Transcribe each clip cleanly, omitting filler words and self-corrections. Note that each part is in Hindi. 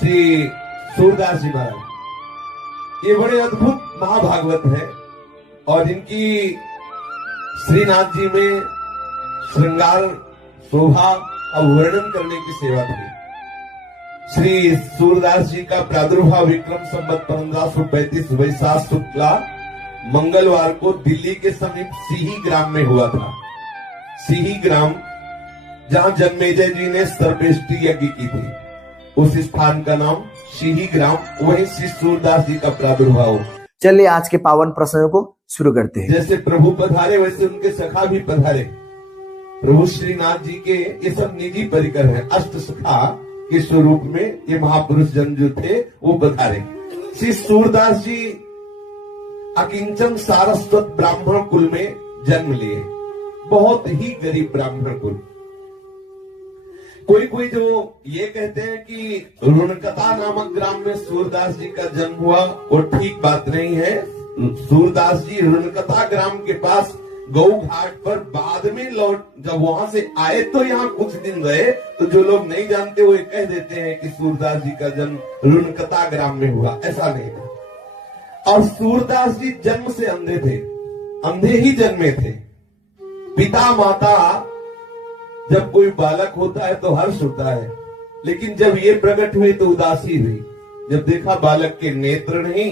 श्री सूरदास जी महाराज, ये बड़े अद्भुत महाभागवत है और इनकी श्रीनाथ जी में श्रृंगार शोभा का वर्णन करने की सेवा थी। श्री सूरदास जी का प्रादुर्भाव विक्रम संवत 1535 वैशाख शुक्ला मंगलवार को दिल्ली के समीप सिही ग्राम में हुआ था। सिही ग्राम जहां जन्मेजय जी ने सर्पेष्टि यज्ञ की थी, उस स्थान का नाम सिही ग्राम, वही श्री सूरदास जी का प्रादुर्भाव। चलिए आज के पावन प्रसंग को शुरू करते हैं। जैसे प्रभु पधारे वैसे उनके सखा भी पधारे। प्रभु श्रीनाथ जी के ये सब निजी परिकर है, अष्ट सखा के स्वरूप में ये महापुरुष जन जो थे वो पधारे। श्री सूरदास जी अकिंचन सारस्वत ब्राह्मण कुल में जन्म लिए, बहुत ही गरीब ब्राह्मण कुल। कोई कोई जो ये कहते हैं कि रुणकता नामक ग्राम में सूरदास जी का जन्म हुआ, वो ठीक बात नहीं है। सूरदास जी रुणकता ग्राम के पास गौ घाट पर बाद में लौट, जब वहां से आए तो यहाँ कुछ दिन रहे, तो जो लोग नहीं जानते वो कह देते हैं कि सूरदास जी का जन्म रुणकता ग्राम में हुआ, ऐसा नहीं था। और सूरदास जी जन्म से अंधे थे, अंधे ही जन्मे थे। पिता माता, जब कोई बालक होता है तो हर्ष होता है, लेकिन जब ये प्रकट हुए तो उदासी हुई। जब देखा बालक के नेत्र नहीं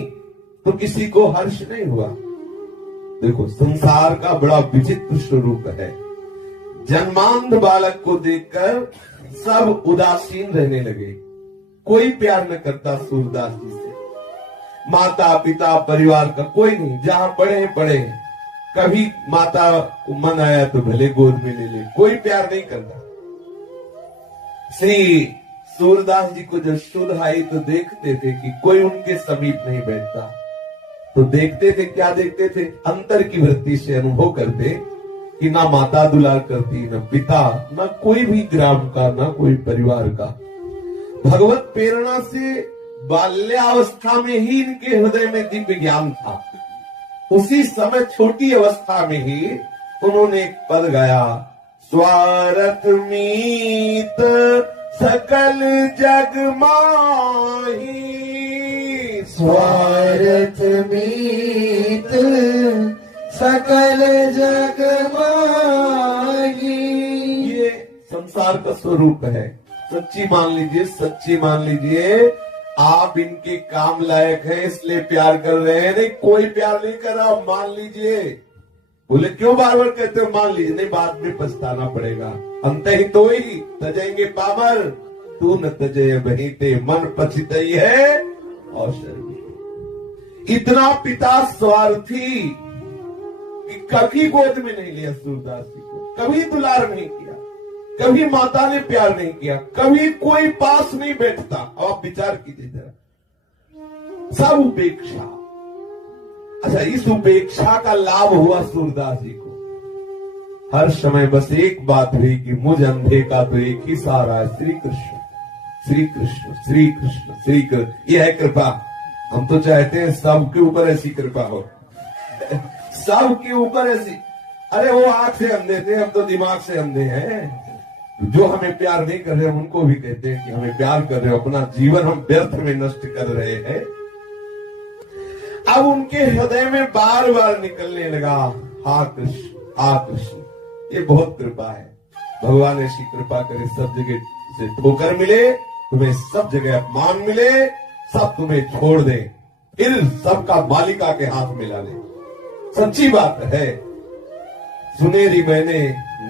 तो किसी को हर्ष नहीं हुआ। देखो संसार का बड़ा विचित्र स्वरूप है। जन्मांध बालक को देखकर सब उदासीन रहने लगे, कोई प्यार न करता सूरदास जी से। माता पिता परिवार का कोई नहीं, जहां पढ़े पढ़े, कभी माता को मन आया तो भले गोद में ले ले, कोई प्यार नहीं करता। श्री सूरदास जी को जब शुद्ध आई तो देखते थे कि कोई उनके समीप नहीं बैठता, तो देखते थे, क्या देखते थे, अंतर की वृत्ति से अनुभव करते कि ना माता दुलार करती, ना पिता, ना कोई भी ग्राम का, ना कोई परिवार का। भगवत प्रेरणा से बाल्यावस्था में ही इनके हृदय में दिव्य ज्ञान था। उसी समय छोटी अवस्था में ही उन्होंने एक पद गाया, स्वार्थ मीत सकल जग माही, स्वार्थ मीत सकल जग माही। ये संसार का स्वरूप है। सच्ची मान लीजिए, सच्ची मान लीजिए, आप इनके काम लायक हैं इसलिए प्यार कर रहे हैं, नहीं कोई प्यार नहीं कर रहा, मान लीजिए। बोले क्यों बार बार कहते हो मान लीजिए? नहीं, बाद में पछताना पड़ेगा। अंत ही तो ही तजेंगे पामर, तू न तजय बहीते, मन पछतई है और शर्मी। इतना पिता स्वार्थी कि कभी गोद में नहीं लिया सूरदास जी को, कभी दुलार नहीं किया, कभी माता ने प्यार नहीं किया, कभी कोई पास नहीं बैठता। अब आप विचार कीजिए जरा, सब उपेक्षा। अच्छा, इस उपेक्षा का लाभ हुआ सूरदास जी को। हर समय बस एक बात हुई कि मुझ अंधे का तो एक ही सहारा है, श्री कृष्ण, श्री कृष्ण, श्री कृष्ण, श्री कृष्ण। यह है कृपा। हम तो चाहते हैं सबके ऊपर ऐसी कृपा हो, सबके ऊपर ऐसी। अरे वो आंख से अंधे थे, हम तो दिमाग से अंधे हैं। जो हमें प्यार नहीं कर रहे उनको भी कहते हैं कि हमें प्यार कर रहे हो, अपना जीवन हम व्यर्थ में नष्ट कर रहे हैं। अब उनके हृदय में बार बार निकलने लगा, हा कृष्ण, हा कृष्ण। ये बहुत कृपा है, भगवान ऐसी कृपा करे, सब जगह से ठोकर मिले, तुम्हें सब जगह अपमान मिले, सब तुम्हें छोड़ दे, फिर सबका मालिका के हाथ मिला ले। सच्ची बात है। सुनेरी मैंने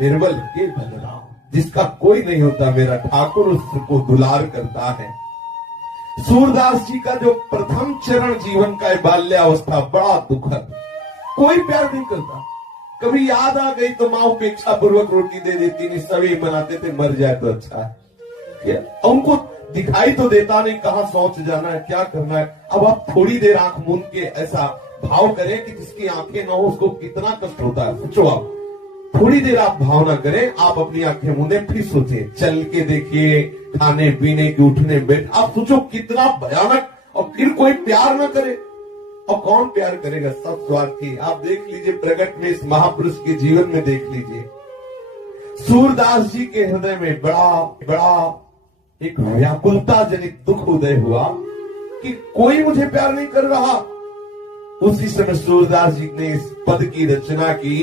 निर्बल के बदला, जिसका कोई नहीं होता मेरा ठाकुर उसको दुलार करता है। सूरदास जी का जो प्रथम चरण जीवन का बाल्यावस्था बड़ा दुखद, कोई प्यार नहीं करता। कभी याद आ गई तो माँ उपेक्षा पूर्वक रोटी दे देती, नहीं सभी मनाते थे मर जाए तो अच्छा है। उनको दिखाई तो देता नहीं कहाँ शौच जाना है, क्या करना है। अब आप थोड़ी देर आंख मूंद के ऐसा भाव करें कि जिसकी आंखें ना हो उसको कितना कष्ट होता है। सोचो आप, थोड़ी देर आप भावना करें, आप अपनी आंखें मूंदे, फिर सोचें, चल के देखिए, खाने पीने की, उठने बैठ, आप सोचो कितना भयानक। और फिर कोई प्यार ना करे, और कौन प्यार करेगा? सब स्वार्थी। आप देख लीजिए, प्रगट में इस महापुरुष के जीवन में देख लीजिए, सूरदास जी के हृदय में बड़ा बड़ा एक व्याकुलता जनित दुख उदय हुआ कि कोई मुझे प्यार नहीं कर रहा। उसी समय सूरदास जी ने इस पद की रचना की,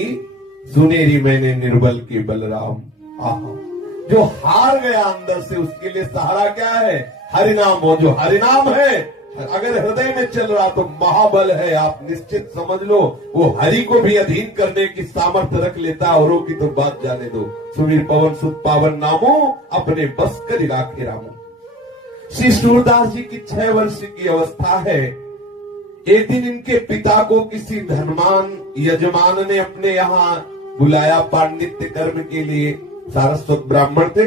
सुनेरी मैंने निर्बल के बलराम। आहा, जो हार गया अंदर से उसके लिए सहारा क्या है? हरिनाम। हो जो हरिनाम है अगर हृदय में चल रहा तो महाबल है। आप निश्चित समझ लो वो हरि को भी अधीन करने की सामर्थ्य रख लेता है। औरों की तो बात जाने दो। सुवीर पवन सुत पावन नामो अपने बस कर राखे रामो। श्री सूरदास जी की 6 वर्ष की अवस्था है। एक दिन इनके पिता को किसी धनवान यजमान ने अपने यहाँ बुलाया पांडित्य कर्म के लिए। सारस्वत ब्राह्मण थे,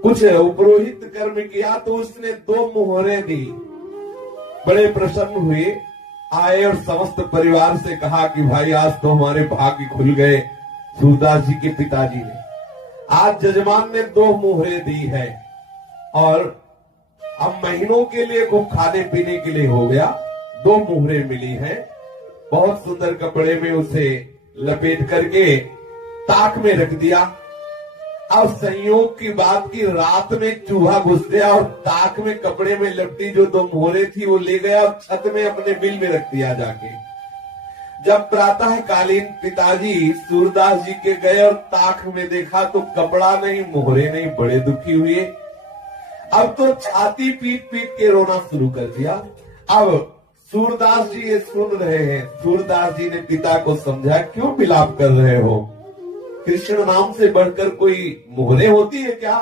कुछ उपरोहित कर्म किया तो उसने 2 मोहरें दी। बड़े प्रसन्न हुए, आए और समस्त परिवार से कहा कि भाई आज तो हमारे भाग्य खुल गए। सूरदास जी के पिताजी ने आज जजमान ने 2 मोहरें दी है और अब महीनों के लिए खूब खाने पीने के लिए हो गया। 2 मोहरें मिली हैं। बहुत सुंदर कपड़े में उसे लपेट करके ताक में रख दिया। अब संयोग की बात की रात में चूहा घुस गया और ताक में कपड़े में लपटी जो 2 मोहरें थी वो ले गया और छत में अपने बिल में रख दिया जाके। जब प्रातः कालीन पिताजी सूरदास जी के गए और ताक में देखा तो कपड़ा नहीं, मोहरे नहीं, बड़े दुखी हुए। अब तो छाती पीट पीट के रोना शुरू कर दिया। अब सूरदास जी ये सुन रहे हैं। सूरदास जी ने पिता को समझा, क्यों विलाप कर रहे हो? कृष्ण नाम से बढ़कर कोई मोहरे होती है क्या?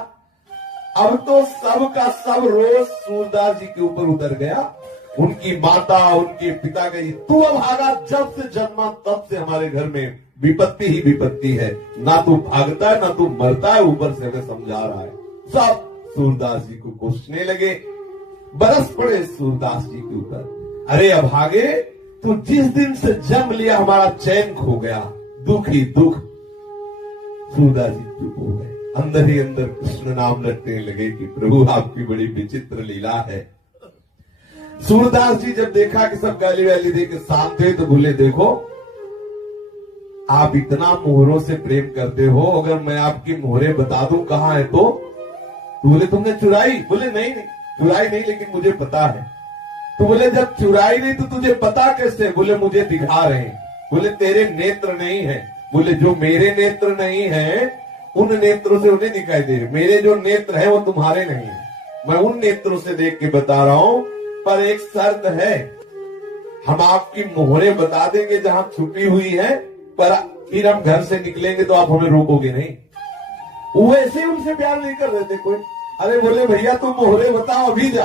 अब तो सब का सब रोज सूरदास जी के ऊपर उतर गया। उनकी माता, उनके पिता गई, तू अभागा, जब से जन्मा तब से हमारे घर में विपत्ति ही विपत्ति है। ना तू भागता है ना तू मरता है, ऊपर से हमें समझा रहा है। सब सूरदास जी को कोसने लगे, बरस पड़े सूरदास जी के ऊपर। अरे अभागे, तू जिस दिन से जन्म लिया हमारा चैन खो गया, दुख ही दुख। सूरदास जी चुप हो गए। अंदर ही अंदर कृष्ण नाम रटने लगे कि प्रभु आपकी बड़ी विचित्र लीला है। सूरदास जी जब देखा कि सब गाली वाली दे के शांत हुए तो बोले, देखो आप इतना मोहरों से प्रेम करते हो, अगर मैं आपकी मोहरे बता दूं कहां है तो बोले तुमने चुराई? बोले नहीं नहीं चुराई नहीं, लेकिन मुझे पता है। तो बोले जब चुराई नहीं तो तुझे पता कैसे? बोले मुझे दिखा रहे हैं। बोले तेरे नेत्र नहीं है। बोले जो मेरे नेत्र नहीं है उन नेत्रों से उन्हें दिखाई दे रहे, मेरे जो नेत्र है वो तुम्हारे नहीं है। मैं उन नेत्रों से देख के बता रहा हूं, पर एक शर्त है, हम आपकी मोहरे बता देंगे जहां छुपी हुई है, पर फिर हम घर से निकलेंगे तो आप हमें रोकोगे नहीं। वो ऐसे ही उनसे प्यार नहीं कर रहे थे कोई। अरे बोले भैया तुम मोहरे बताओ, अभी जा,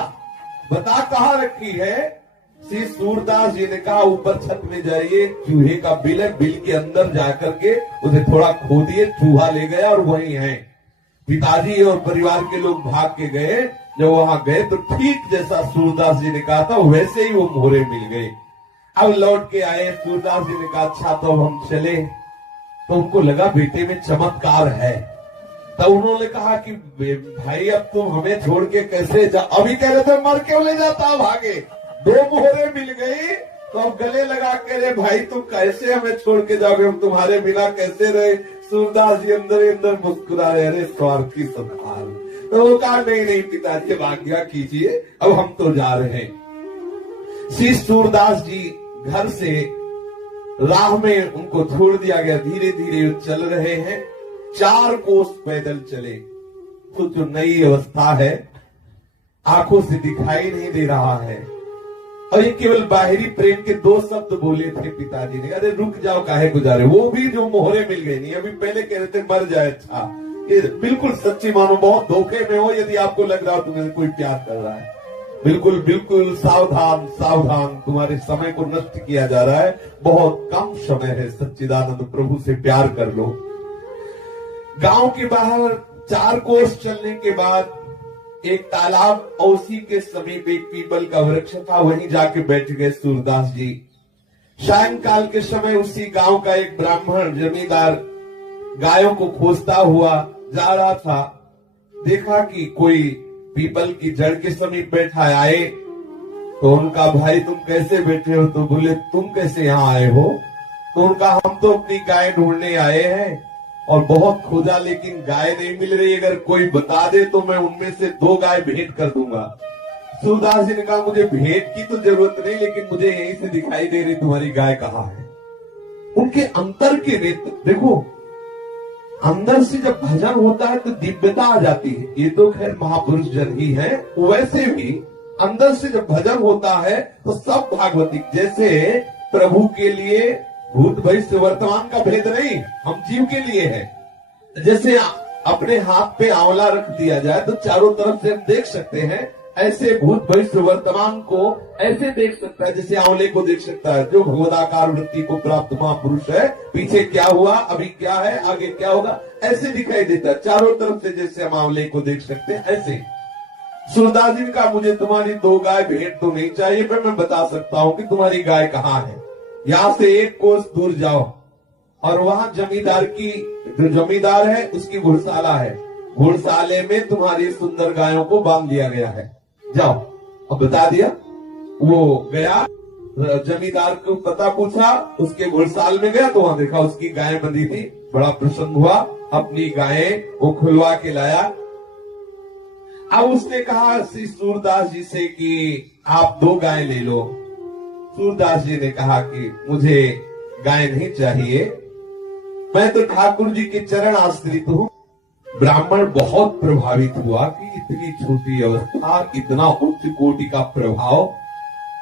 बता कहां रखी है। श्री सूरदास जी ने कहा ऊपर छत में जाइए, चूहे का बिल है, बिल के अंदर जाकर के उसे थोड़ा खोदिए। चूहा ले गया और वही है। पिताजी और परिवार के लोग भाग के गए। जब वहां गए तो ठीक जैसा सूरदास जी ने कहा था वैसे ही वो मोहरे मिल गए। अब लौट के आए, सूरदास जी ने कहा अच्छा तो अब हम चले। तो उनको लगा बेटे में चमत्कार है। तब उन्होंने कहा कि भाई अब तुम हमें छोड़ के कैसे जा? अभी कह रहे थे मर क्यों ले जाता, भागे। 2 मोहरे मिल गई तो अब गले लगा के, रे भाई तुम कैसे हमें छोड़ के जाओगे, हम तुम्हारे बिना कैसे रहे? सूरदास जी अंदर ही अंदर मुस्कुरा रहे, अरे स्वार्थी संसार। तो वो कहा नहीं नहीं पिताजी अब आज्ञा कीजिए, अब हम तो जा रहे हैं। श्री सूरदास जी घर से राह में उनको छोड़ दिया गया। धीरे धीरे चल रहे हैं, 4 कोस पैदल चले। तो जो नई अवस्था है, आंखों से दिखाई नहीं दे रहा है और ये केवल बाहरी प्रेम के 2 शब्द बोले थे पिताजी ने, अरे रुक जाओ काहे को जा रहे? वो भी जो मोहरे मिल गई नहीं, अभी पहले कह रहे थे मर जाए। अच्छा ये बिल्कुल सच्ची मानो, बहुत धोखे में हो यदि आपको लग रहा हो तुम्हें कोई प्यार कर रहा है। बिल्कुल बिल्कुल सावधान सावधान, तुम्हारे समय को नष्ट किया जा रहा है। बहुत कम समय है, सच्चिदानंद प्रभु से प्यार कर लो। गांव के बाहर 4 कोस चलने के बाद एक तालाब और उसी के समीप एक पीपल का वृक्ष था, वहीं जाके बैठ गए सूरदास जी। सायंकाल के समय उसी गांव का एक ब्राह्मण जमींदार गायों को खोजता हुआ जा रहा था। देखा कि कोई पीपल की जड़ के समीप बैठा है। आए तो उनका भाई तुम कैसे बैठे हो? तो बोले तुम कैसे यहाँ आए हो? तो उनका हम तो अपनी गाय ढूंढने आए हैं। और बहुत खोजा लेकिन गाय नहीं मिल रही, अगर कोई बता दे तो मैं उनमें से 2 गाय भेंट कर दूंगा। सूरदास जी ने कहा मुझे भेंट की तो जरूरत नहीं, लेकिन मुझे यहीं से दिखाई दे रही तुम्हारी गाय कहाँ है। उनके अंतर के नेत्र देखो, अंदर से जब भजन होता है तो दिव्यता आ जाती है। ये तो खैर महापुरुष जन ही है, वैसे भी अंदर से जब भजन होता है तो सब भागवतिक, जैसे प्रभु के लिए भूत भविष्य वर्तमान का भेद नहीं, हम जीव के लिए है। जैसे अपने हाथ पे आंवला रख दिया जाए तो चारों तरफ से हम देख सकते हैं, ऐसे भूत भविष्य वर्तमान को ऐसे देख सकता है जैसे आंवले को देख सकता है। जो भगवदाकार वृत्ति को प्राप्त महापुरुष है, पीछे क्या हुआ, अभी क्या है, आगे क्या होगा, ऐसे दिखाई देता है चारों तरफ से, जैसे हम आंवले को देख सकते हैं ऐसे। सूरदास जी ने कहा मुझे तुम्हारी 2 गाय भेंट तो नहीं चाहिए, पर मैं बता सकता हूँ कि तुम्हारी गाय कहाँ है। यहाँ से 1 कोस दूर जाओ और वहां जमींदार की, जो जमींदार है उसकी घुड़शाला है, घुड़शाले में तुम्हारी सुंदर गायों को बांध दिया गया है, जाओ। अब बता दिया, वो गया, जमींदार को पता पूछा, उसके घुड़साल में गया तो वहां देखा उसकी गाय बंधी थी, बड़ा प्रसन्न हुआ, अपनी गायें वो खुलवा के लाया। अब उसने कहा श्री सूरदास जी से कि आप 2 गाय ले लो। सूरदास जी ने कहा कि मुझे गाय नहीं चाहिए, मैं तो ठाकुर जी के चरण आश्रित हूँ। ब्राह्मण बहुत प्रभावित हुआ कि इतनी छोटी अवस्था, इतना उच्च कोटि का प्रभाव।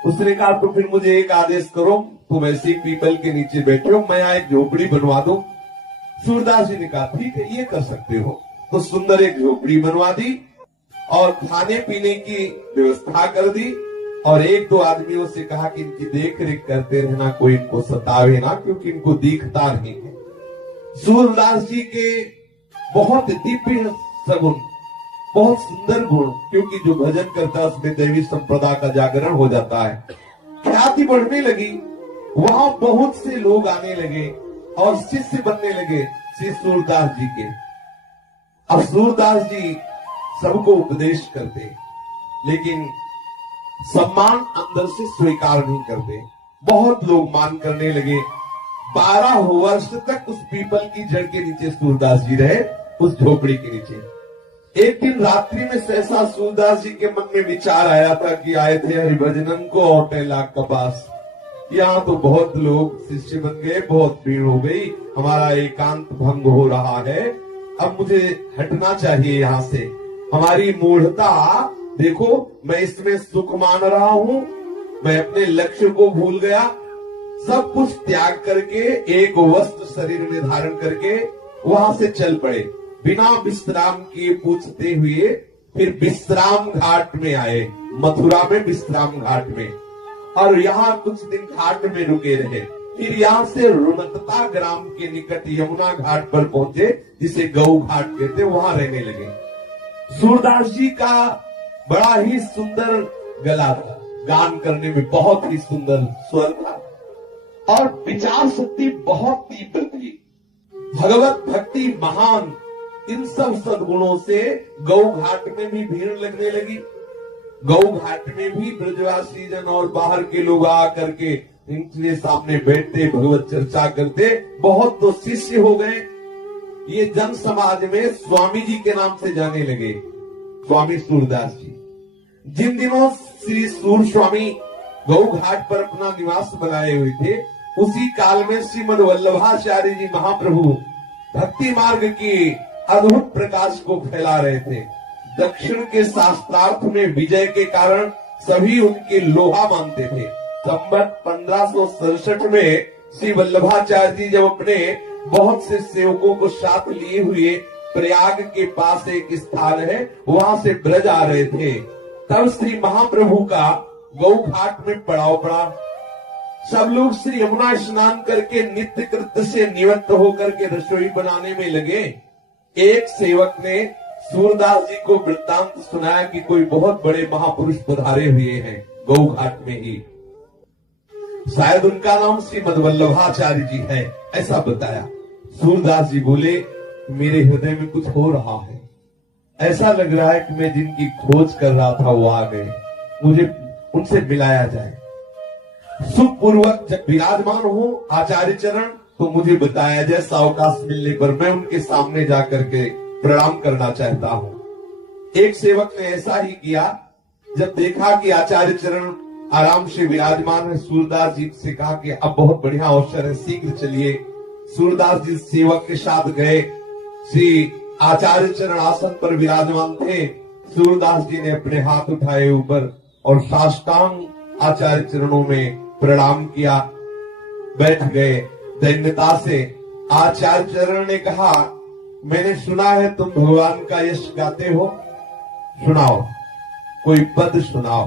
उसने कहा तो फिर मुझे एक आदेश करो, तुम ऐसे पीपल के नीचे बैठे हो, मैं यहाँ एक झोपड़ी बनवा दूं। सूरदास जी ने कहा ठीक है, ये कर सकते हो। तो सुंदर एक झोपड़ी बनवा दी और खाने पीने की व्यवस्था कर दी, और 1-2 आदमियों से कहा कि इनकी देख रेख करते रहना, कोई इनको सतावे ना, क्योंकि इनको दिखता नहीं है। सूरदास जी के बहुत दिव्य सगुण, बहुत सुंदर गुण, क्योंकि जो भजन करता है उसमें दैवी संप्रदा का जागरण हो जाता है। ख्याति बढ़ने लगी, वहां बहुत से लोग आने लगे और शिष्य बनने लगे श्री सूरदास जी के। अब सूरदास जी सबको उपदेश करते, लेकिन सम्मान अंदर से स्वीकार नहीं करते। बहुत लोग मान करने लगे। 12 वर्ष तक उस पीपल की जड़ के नीचे सूरदास जी रहे, उस झोपड़ी के नीचे। एक दिन रात्रि में सहसा सूरदास जी के मन में विचार आया था कि आए थे हरिभजनन को औटेला के पास, यहाँ तो बहुत लोग शिष्य बन गए, बहुत भीड़ हो गई, हमारा एकांत भंग हो रहा है, अब मुझे हटना चाहिए यहाँ से। हमारी मूढ़ता देखो, मैं इसमें सुख मान रहा हूँ, मैं अपने लक्ष्य को भूल गया, सब कुछ त्याग करके एक वस्त्र शरीर में धारण करके वहां से चल पड़े। बिना विश्राम किए पूछते हुए फिर विश्राम घाट में आए, मथुरा में विश्राम घाट में, और यहाँ कुछ दिन घाट में रुके रहे। फिर यहाँ से रुणकता ग्राम के निकट यमुना घाट पर पहुंचे, जिसे गौ घाट कहते, वहां रहने लगे। सूरदास जी का बड़ा ही सुंदर गला था, गान करने में बहुत ही सुंदर स्वर था, और विचार शक्ति बहुत तीव्र थी, भगवत भक्ति महान। इन सब सद्गुणों से गौ घाट में भी भीड़ लगने लगी। गौ घाट में भी ब्रजवासी जन और बाहर के लोग आकर के इनके सामने बैठते, भगवत चर्चा करते। बहुत तो शिष्य हो गए। ये जन समाज में स्वामी जी के नाम से जाने लगे, स्वामी सूरदास जी। जिन दिनों श्री सूर स्वामी गौ घाट पर अपना निवास बनाए हुए थे, उसी काल में श्रीमद वल्लभाचार्य जी महाप्रभु भक्ति मार्ग की अद्भुत प्रकाश को फैला रहे थे। दक्षिण के शास्त्रार्थ में विजय के कारण सभी उनके लोहा मानते थे। संवत 1567 में श्री वल्लभाचार्य जी जब अपने बहुत से सेवकों को साथ लिए हुए प्रयाग के पास एक स्थान है, वहां से ब्रज आ रहे थे, तब श्री महाप्रभु का गौ घाट में पड़ाव पड़ा। सब लोग श्री यमुना स्नान करके नित्य कृत्य से निवृत्त होकर के रसोई बनाने में लगे। एक सेवक ने सूरदास जी को वृत्तांत सुनाया कि कोई बहुत बड़े महापुरुष पधारे हुए हैं गौ घाट में ही, शायद उनका नाम श्रीमद वल्लभाचार्य जी है, ऐसा बताया। सूरदास जी बोले, मेरे हृदय में कुछ हो रहा है, ऐसा लग रहा है कि मैं जिनकी खोज कर रहा था वो आ गए, मुझे उनसे मिलाया जाए। सुखपूर्वक जब विराजमान हो आचार्य चरण, तो मुझे बताया जाए, सावकाश मिलने पर मैं उनके सामने जाकर के प्रणाम करना चाहता हूँ। एक सेवक ने ऐसा ही किया। जब देखा कि आचार्य चरण आराम से विराजमान है, सूरदास जी से कहा कि अब बहुत बढ़िया अवसर है, शीघ्र चलिए। सूरदास जी सेवक के साथ गए। श्री आचार्य चरण आसन पर विराजमान थे। सूरदास जी ने अपने हाथ उठाए ऊपर और साष्टांग आचार्य चरणों में प्रणाम किया, बैठ गए दैन्यता से। आचार्य चरण ने कहा, मैंने सुना है तुम भगवान का यश गाते हो, सुनाओ, कोई पद सुनाओ।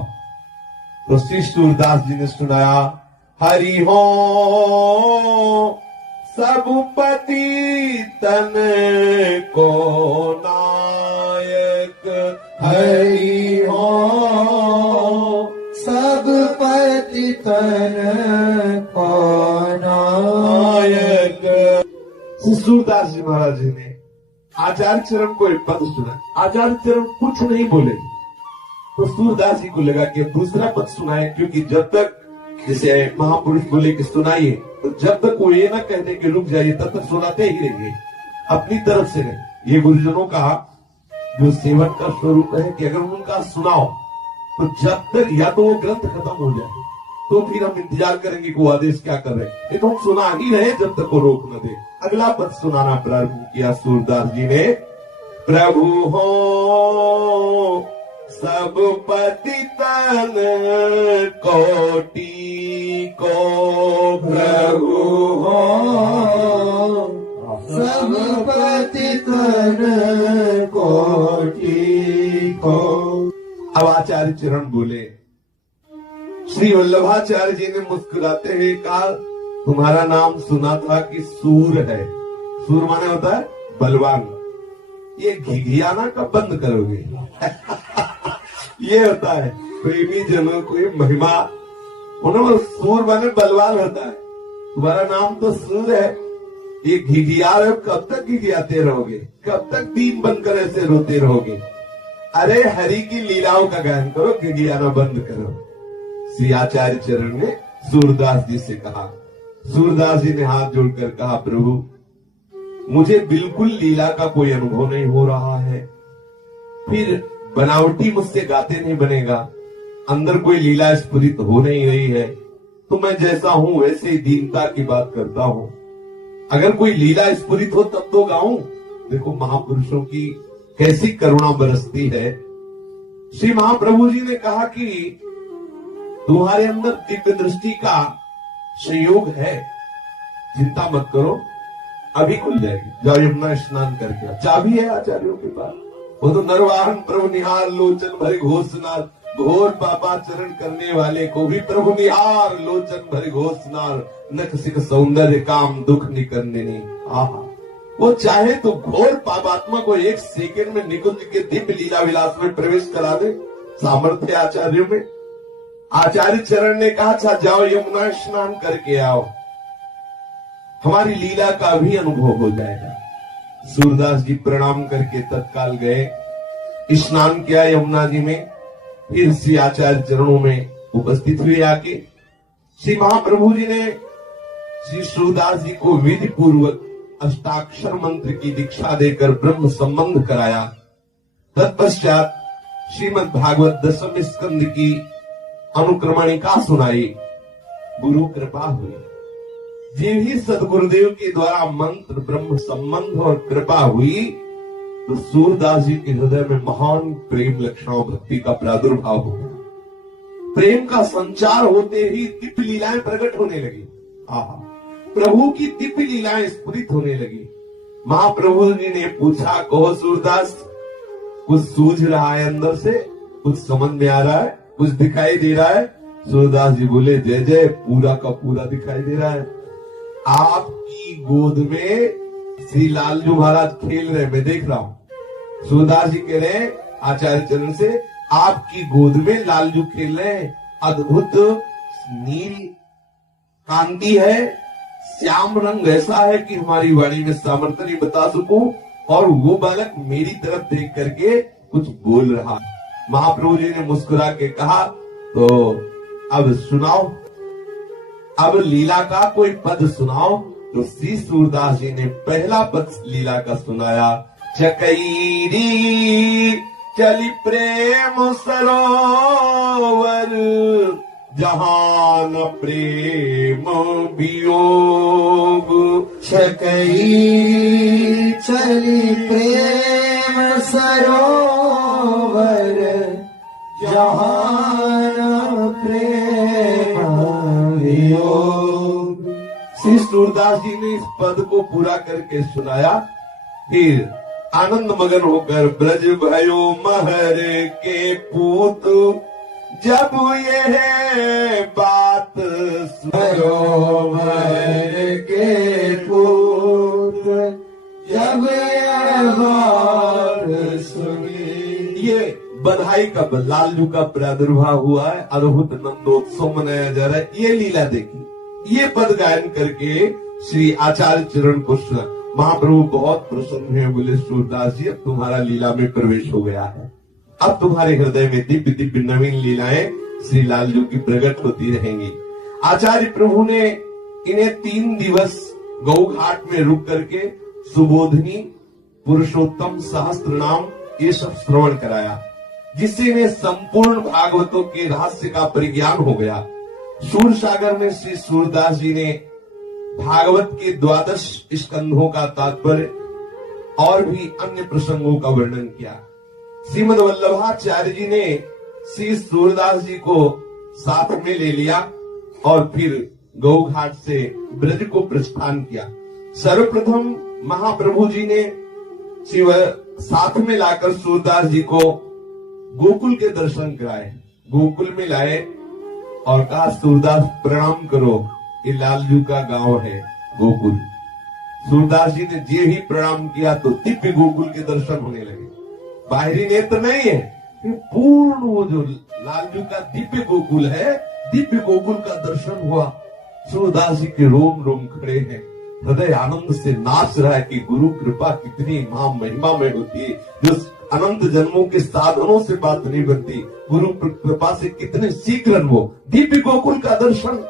तो श्री सूरदास जी ने सुनाया, हरि हो सब पति तन को नायक, हरि हो सब पति तन को नायक। सूरदास जी महाराज जी ने आचार्य चरण को एक पद सुना। आचार्य चरण कुछ नहीं बोले, तो सूरदास जी को लगा कि दूसरा पद सुनाए, क्योंकि जब तक जैसे महापुरुष बोले कि सुनाइए, तो जब तक वो ये ना कहने कि रुक जाइए, तब तक सुनाते ही रहिए, अपनी तरफ से नहीं। ये गुरुजनों का जो सेवक का स्वरूप है कि अगर उनका सुनाओ तो जब तक या तो वो ग्रंथ खत्म हो जाए तो फिर हम इंतजार करेंगे कि वो आदेश क्या कर रहे हैं, नहीं तो हम सुना ही रहे जब तक वो रोक न दे। अगला पद सुनाना प्रारंभ किया सूरदास जी ने, प्रभु हो सब पति तन कोटि को, प्रभु हो सब पति तन कोटि को। अब आचार्य चरण बोले। श्री वल्लभाचार्य जी ने मुस्कुराते हुए कहा, तुम्हारा नाम सुना था कि सूर है। सूर माने होता है बलवान। ये घिघियाना कब बंद करोगे? ये होता है प्रेमी जनों को महिमा, उन्होंने सूर माने बलवान होता है। तुम्हारा नाम तो सूर है, ये घिघिया रहे, कब तक घिघियाते रहोगे? कब तक दीन बनकर ऐसे रोते रहोगे? अरे हरि की लीलाओं का गायन करो, घिघियाना बंद करो। श्री आचार्य चरण ने सूरदास जी से कहा। सूरदास जी ने हाथ जोड़कर कहा, प्रभु मुझे बिल्कुल लीला का कोई अनुभव नहीं हो रहा है, फिर बनावटी मुझसे गाते नहीं बनेगा, अंदर कोई लीला स्फुरित हो नहीं रही है, तो मैं जैसा हूं वैसे ही दीनता की बात करता हूं। अगर कोई लीला स्फुरित हो तब तो गाऊं। देखो महापुरुषों की कैसी करुणा बरसती है। श्री महाप्रभु जी ने कहा कि तुम्हारे अंदर दिव्य दृष्टि का संयोग है, चिंता मत करो, अभी खुल जाएगी। जाओ यमुना स्नान करके आओ। चाबी है आचार्यों के पास। वो तो नरवाहन प्रभु निहार लोचन भरे घोषनार, घोर पापाचरण करने वाले को भी प्रभु निहार लोचन भरे घोषनार, नख सिख सौंदर्य काम दुख निकरने नहीं। आहा, वो चाहे तो घोर पापात्मा को एक सेकंड में निकुंज के दिव्य लीला विलास में प्रवेश करा दे, सामर्थ्य आचार्यों में। आचार्य चरण ने कहा, अच्छा जाओ यमुना स्नान करके आओ, हमारी लीला का भी अनुभव हो जाएगा। सूरदास जी प्रणाम करके तत्काल गए, स्नान किया यमुना जी में, फिर श्री आचार्य चरणों में उपस्थित हुए। आके श्री महाप्रभु जी ने श्री सूरदास जी को विधि पूर्वक अष्टाक्षर मंत्र की दीक्षा देकर ब्रह्म संबंध कराया। तत्पश्चात श्रीमद् भागवत दशम स्कंद की अनुक्रमणिका सुनाई। गुरु कृपा हुई। जे ही सदगुरुदेव के द्वारा मंत्र ब्रह्म संबंध और कृपा हुई तो सूरदास जी के हृदय में महान प्रेम लक्षण भक्ति का प्रादुर्भाव हुआ। प्रेम का संचार होते ही दिव्य लीलाएं प्रकट होने लगी। आहा, प्रभु की दिव्य लीलाएं स्फुरित होने लगी। महाप्रभु जी ने पूछा, कहो सूरदास, कुछ सूझ रहा है अंदर से, कुछ समझ में आ रहा है, कुछ दिखाई दे रहा है? सूरदास जी बोले, जय जय, पूरा का पूरा दिखाई दे रहा है। आपकी गोद में श्री लालजू महाराज खेल रहे, मैं देख रहा हूं। सूरदास जी कह रहे हैं आचार्य चरण से, आपकी गोद में लालजू खेल रहे हैं, अद्भुत नील कांति है, श्याम रंग ऐसा है कि हमारी वाणी में सामर्थ्य नहीं बता सकूं, और वो बालक मेरी तरफ देख करके कुछ बोल रहा है। महाप्रभु जी ने मुस्कुरा के कहा, तो अब सुनाओ, अब लीला का कोई पद सुनाओ। तो श्री सूरदास जी ने पहला पद लीला का सुनाया। चकैरी चली प्रेम सरोवर, जहाँ न प्रेम वियोग। छकई चली प्रेम सरोवर, जहाँ न प्रेम वियोग। श्री सूरदास जी ने इस पद को पूरा करके सुनाया। फिर आनंद मगन होकर ब्रज भयो महर के पूत, जब यह बात भयो महर के पूत, जब यह बात सुनी। ये बधाई का लालजू का प्रादुर्भाव हुआ है, अद्भुत नंदोत्सव मनाया जा रहा है। ये लीला देखी, ये पद गायन करके श्री आचार्य चरण को सुना। महाप्रभु बहुत प्रसन्न हुए, बोले सूरदास जी अब तुम्हारा लीला में प्रवेश हो गया है, अब तुम्हारे हृदय में दिव्य दिव्य नवीन लीलाएं श्री लालजू की प्रकट होती रहेंगी। आचार्य प्रभु ने इन्हें 3 दिवस गौ घाट में रुक करके सुबोधनी, पुरुषोत्तम सहस्त्र नाम ये सब श्रवण कराया, जिससे इन्हें संपूर्ण भागवतों के रहस्य का परिज्ञान हो गया। सूर सागर में श्री सूरदास जी ने भागवत के 12 स्कंधों का तात्पर्य और भी अन्य प्रसंगों का वर्णन किया। श्रीमद वल्लभाचार्य जी ने श्री सूरदास जी को साथ में ले लिया और फिर गौ घाट से ब्रज को प्रस्थान किया। सर्वप्रथम महाप्रभु जी ने शिव साथ में लाकर सूरदास जी को गोकुल के दर्शन कराए, गोकुल में लाए और कहा सूरदास प्रणाम करो, ये लालजू का गांव है गोकुल। सूरदास जी ने जे ही प्रणाम किया तो दिव्य गोकुल के दर्शन होने लगे। बाहरी नेत्र नहीं है, पूर्ण वो जो लालजू का दिव्य गोकुल है, दिव्य गोकुल का दर्शन हुआ। सूरदास जी के रोम रोम खड़े हैं, हृदय आनंद से नाच रहा है कि गुरु कृपा कितनी महा महिमा में होती है, जो अनंत जन्मों के साधनों से बात नहीं बनती, गुरु कृपा से कितने शीघ्र वो दिव्य गोकुल का दर्शन।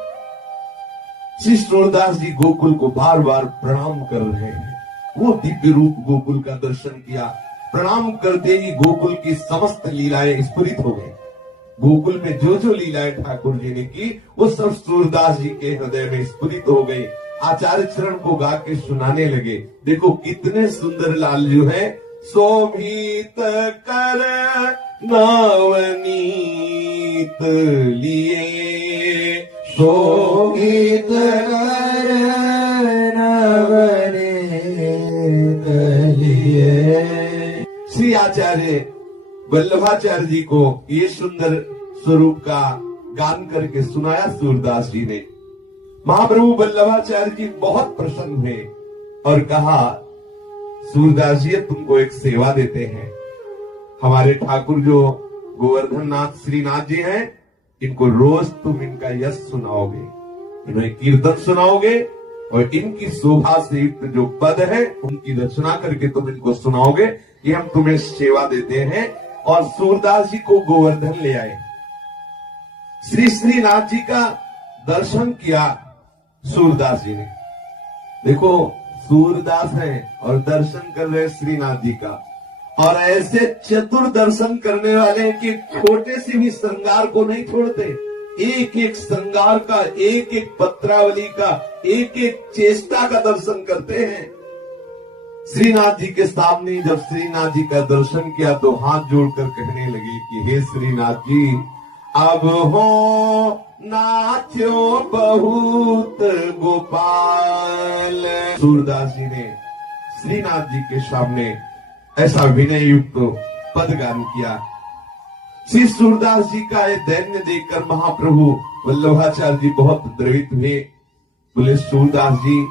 श्री सूरदास जी गोकुल को बार बार प्रणाम कर रहे हैं, वो दिव्य रूप गोकुल का दर्शन किया। प्रणाम करते ही गोकुल की समस्त लीलाएं स्फुरित हो गई। गोकुल में जो जो लीलाएं ठाकुर जी ने की वो सब सूरदास जी के हृदय में स्फुरित हो गई। आचार्य चरण को गा के सुनाने लगे, देखो कितने सुंदर लालजू है। शोभित कर नवनीत लिए, शोभित कर नवनीत लिए। श्री आचार्य वल्लभाचार्य जी को ये सुंदर स्वरूप का गान करके सुनाया सूरदास जी ने। महाप्रभु वल्लभाचार्य जी बहुत प्रसन्न हुए और कहा सूरदास जी तुमको एक सेवा देते हैं। हमारे ठाकुर जो गोवर्धन नाथ श्रीनाथ जी हैं, इनको रोज तुम इनका यश सुनाओगे, इन्हें कीर्तन सुनाओगे और इनकी शोभा से युक्त जो पद है उनकी रचना करके तुम इनको सुनाओगे, ये हम तुम्हें सेवा देते हैं। और सूरदास जी को गोवर्धन ले आए, श्री श्रीनाथ जी का दर्शन किया सूरदास जी ने। देखो सूरदास है और दर्शन कर रहे श्रीनाथ जी का, और ऐसे चतुर दर्शन करने वाले कि छोटे से भी श्रृंगार को नहीं छोड़ते, एक एक श्रृंगार का, एक एक पत्रावली का, एक एक चेष्टा का दर्शन करते हैं। श्रीनाथ जी के सामने जब श्रीनाथ जी का दर्शन किया तो हाथ जोड़कर कहने लगे कि हे श्रीनाथ जी, अब हो नाथ्यो बहुत गोपाल। सूरदास जी ने श्रीनाथ जी के सामने ऐसा विनय युक्त पद गान किया। श्री सूरदास जी का ये दैन्य देखकर महाप्रभु वल्लभाचार्य जी बहुत द्रवित हुए। बोले सूरदास जी,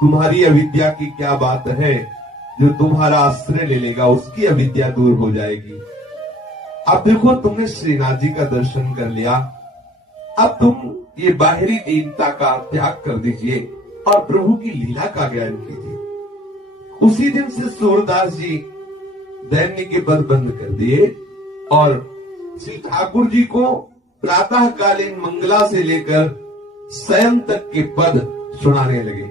तुम्हारी अविद्या की क्या बात है, जो तुम्हारा आश्रय ले लेगा उसकी अविद्या दूर हो जाएगी। अब देखो तुमने श्रीनाथ जी का दर्शन कर लिया, अब तुम ये बाहरी दीनता का त्याग कर दीजिए और प्रभु की लीला का ज्ञान कीजिए। उसी दिन से सूरदास जी दैन्य के पद बंद कर दिए और श्री ठाकुर जी को प्रातःकालीन मंगला से लेकर शयन तक के पद सुनाने लगे।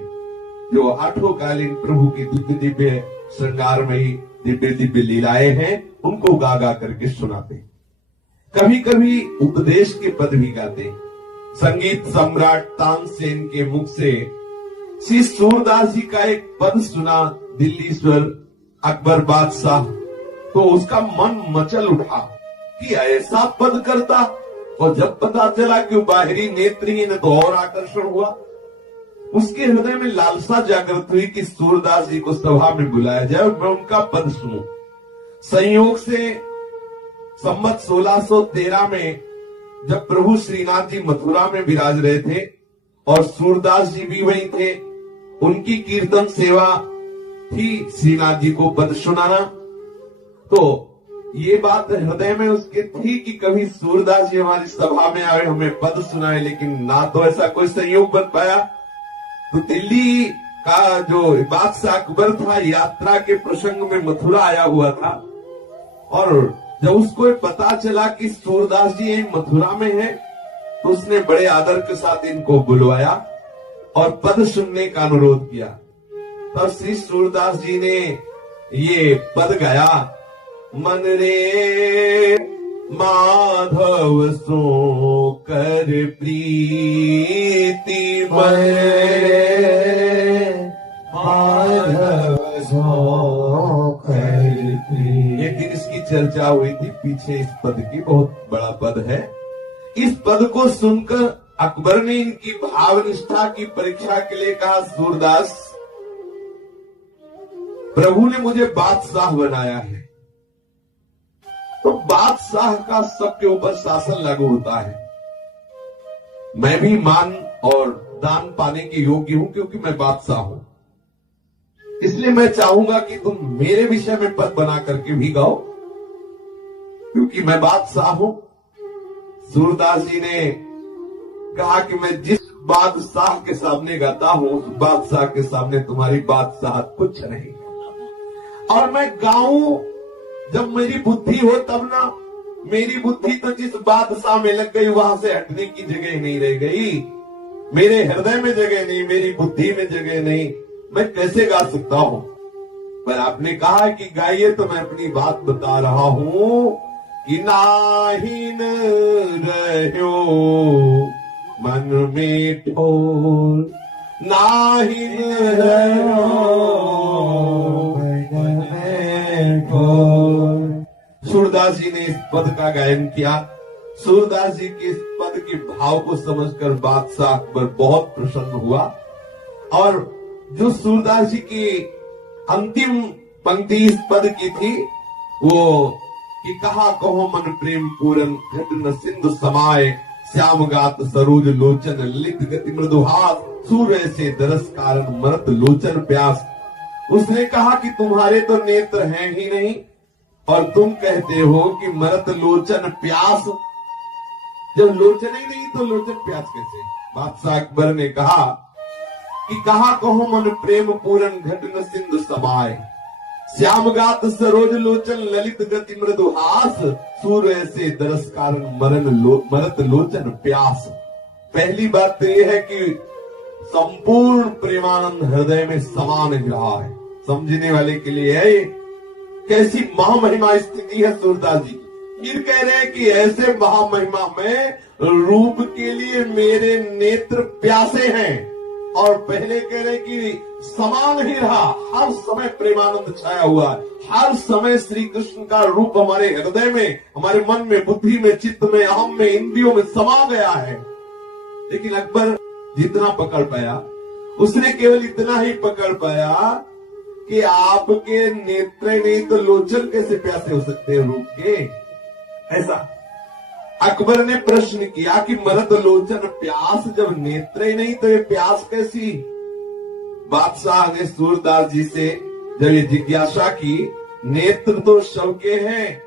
जो आठों कालीन प्रभु की दिव्य दिव्य श्रृंगार में ही दिव्य दिव्य लीलाएं हैं, उनको गा गा करके सुनाते। कभी कभी उपदेश के पद भी गाते। संगीत सम्राट तानसेन के मुख से श्री सूरदास जी का एक पद सुना, दिल्लीश्वर अकबर बादशाह, तो उसका मन मचल उठा कि ऐसा पद करता। और जब पता चला कि वो बाहरी नेत्रहीन, तो और आकर्षण हुआ। उसके हृदय में लालसा जागृत हुई कि सूरदास जी को सभा में बुलाया जाए और मैं उनका पद सुनूं। संयोग से संवत 1613 में जब प्रभु श्रीनाथ जी मथुरा में विराज रहे थे और सूरदास जी भी वहीं थे, उनकी कीर्तन सेवा थी श्रीनाथ जी को पद सुनाना। तो ये बात हृदय में उसके थी कि कभी सूरदास जी हमारी सभा में आए, हमें पद सुनाए, लेकिन ना तो ऐसा कोई संयोग बन पाया। तो दिल्ली का जो बादशाह अकबर था, यात्रा के प्रसंग में मथुरा आया हुआ था, और जब उसको पता चला कि सूरदास जी यही मथुरा में है, तो उसने बड़े आदर के साथ इनको बुलवाया और पद सुनने का अनुरोध किया। तब श्री सूरदास जी ने ये पद गाया, मन रे माधव सो कर प्रीति, मन रे माधव सो कर प्रीति। एक दिन इसकी चर्चा हुई थी पीछे, इस पद की, बहुत बड़ा पद है। इस पद को सुनकर अकबर ने इनकी भावनिष्ठा की परीक्षा के लिए कहा, सूरदास, प्रभु ने मुझे बादशाह बनाया है, तो बादशाह का सबके ऊपर शासन लागू होता है। मैं भी मान और दान पाने के योग्य हूं क्योंकि मैं बादशाह हूं। इसलिए मैं चाहूंगा कि तुम मेरे विषय में पद बना करके भी गाओ, क्योंकि मैं बादशाह हूं। सूरदास जी ने कहा कि मैं जिस बादशाह के सामने गाता हूं, उस बादशाह के सामने तुम्हारी बादशाह कुछ नहीं, और मैं गाऊं जब मेरी बुद्धि हो तब ना। मेरी बुद्धि तो जिस बादशाह में लग गई, वहां से हटने की जगह नहीं रह गई। मेरे हृदय में जगह नहीं, मेरी बुद्धि में जगह नहीं, मैं कैसे गा सकता हूं। पर आपने कहा कि गाइए, तो मैं अपनी बात बता रहा हूं कि नाहीन रह्यो मन में ठोर, नाहीन रह्यो सूरदास जी ने इस पद का गायन किया। सूरदास जी के इस पद के भाव को समझकर बादशाह अकबर बहुत प्रसन्न हुआ, और जो सूरदास जी की अंतिम पंक्ति इस पद की थी, वो कि कहा कहो मन प्रेम पूरन, घट न सिंधु समाये, श्याम गात सरोज लोचन, लित गति मृदुहास, सूर्य से दरस कारण मरत लोचन प्यास। उसने कहा कि तुम्हारे तो नेत्र हैं ही नहीं, और तुम कहते हो कि मरत लोचन प्यास। जब लोचन ही नहीं तो लोचन प्यास कैसे? बादशाह अकबर ने कहा कि कहा कहो मन प्रेम पूरन, घट न सिंधु समाये, श्याम गात सरोज लोचन, ललित गति मृदुहास, सूर्य से दरस कारण मरत लोचन प्यास। पहली बात तो यह है कि संपूर्ण प्रेमानंद हृदय में समान ही रहा है। समझने वाले के लिए है ये कैसी महामहिमा स्थिति है सूरदास जी। फिर कह रहे हैं कि ऐसे महामहिमा में रूप के लिए मेरे नेत्र प्यासे हैं, और पहले कह रहे हैं कि समान ही रहा, हर समय प्रेमानंद छाया हुआ है, हर समय श्री कृष्ण का रूप हमारे हृदय में, हमारे मन में, बुद्धि में, चित्त में, अहम में, इंद्रियों में समा गया है। लेकिन अकबर जितना पकड़ पाया, उसने केवल इतना ही पकड़ पाया कि आपके नेत्र नहीं तो लोचन कैसे प्यासे हो सकते हैं रूप के। ऐसा अकबर ने प्रश्न किया कि मरद लोचन प्यास, जब नेत्र ही नहीं तो ये प्यास कैसी? बादशाह ने सूरदास जी से जब ये जिज्ञासा की, नेत्र तो सबके हैं।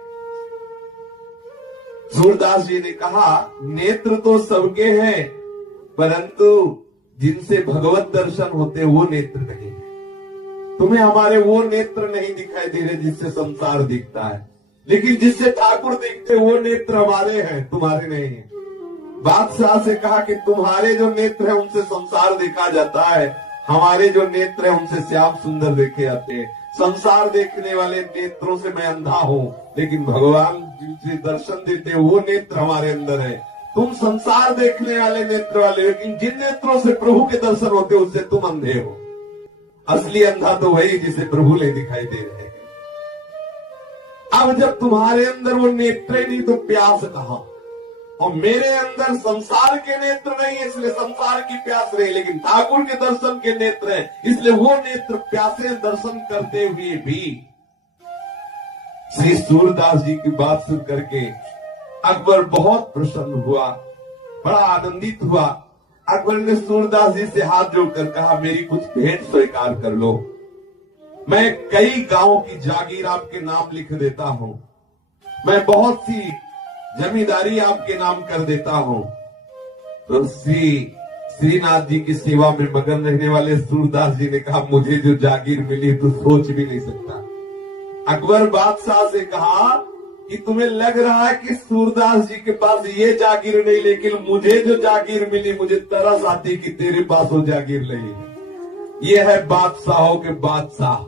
सूरदास जी ने कहा नेत्र तो सबके हैं, परंतु जिनसे भगवत दर्शन होते वो नेत्र नहीं है। तुम्हें हमारे वो नेत्र नहीं दिखाई दे रहे जिससे संसार दिखता है, लेकिन जिससे ठाकुर दिखते वो नेत्र हमारे हैं, तुम्हारे नहीं है। बादशाह से कहा कि तुम्हारे जो नेत्र है उनसे संसार देखा जाता है, हमारे जो नेत्र हैं उनसे श्याम सुंदर देखे जाते हैं। संसार देखने वाले नेत्रों से मैं अंधा हूँ, लेकिन भगवान जिनसे दर्शन देते हैं वो नेत्र हमारे अंदर है। तुम संसार देखने वाले नेत्र वाले, लेकिन जिन नेत्रों से प्रभु के दर्शन होते हैं उससे तुम अंधे हो। असली अंधा तो वही जिसे प्रभु ले दिखाई दे रहे हैं। अब जब तुम्हारे अंदर वो नेत्र नहीं तो प्यास कहां? और मेरे अंदर संसार के नेत्र नहीं है इसलिए संसार की प्यास रही, लेकिन ठाकुर के दर्शन के नेत्र हैं इसलिए वो नेत्र प्यासे दर्शन करते हुए भी। श्री सूरदास जी की बात सुन करके अकबर बहुत प्रसन्न हुआ, बड़ा आनंदित हुआ। अकबर ने सूरदास जी से हाथ जोड़कर कहा, मेरी कुछ भेंट स्वीकार कर लो। मैं कई गांवों की जागीर आपके नाम लिख देता हूं, मैं बहुत सी जमींदारी आपके नाम कर देता हूं। तो श्रीनाथ जी की सेवा में मगन रहने वाले सूरदास जी ने कहा, मुझे जो जागीर मिली तो सोच भी नहीं सकता। अकबर बादशाह से कहा कि तुम्हें लग रहा है कि सूरदास जी के पास ये जागीर नहीं, लेकिन मुझे जो जागीर मिली मुझे तरस आती कि तेरे पास वो जागीर नहीं है। ये है बादशाहों के बादशाह,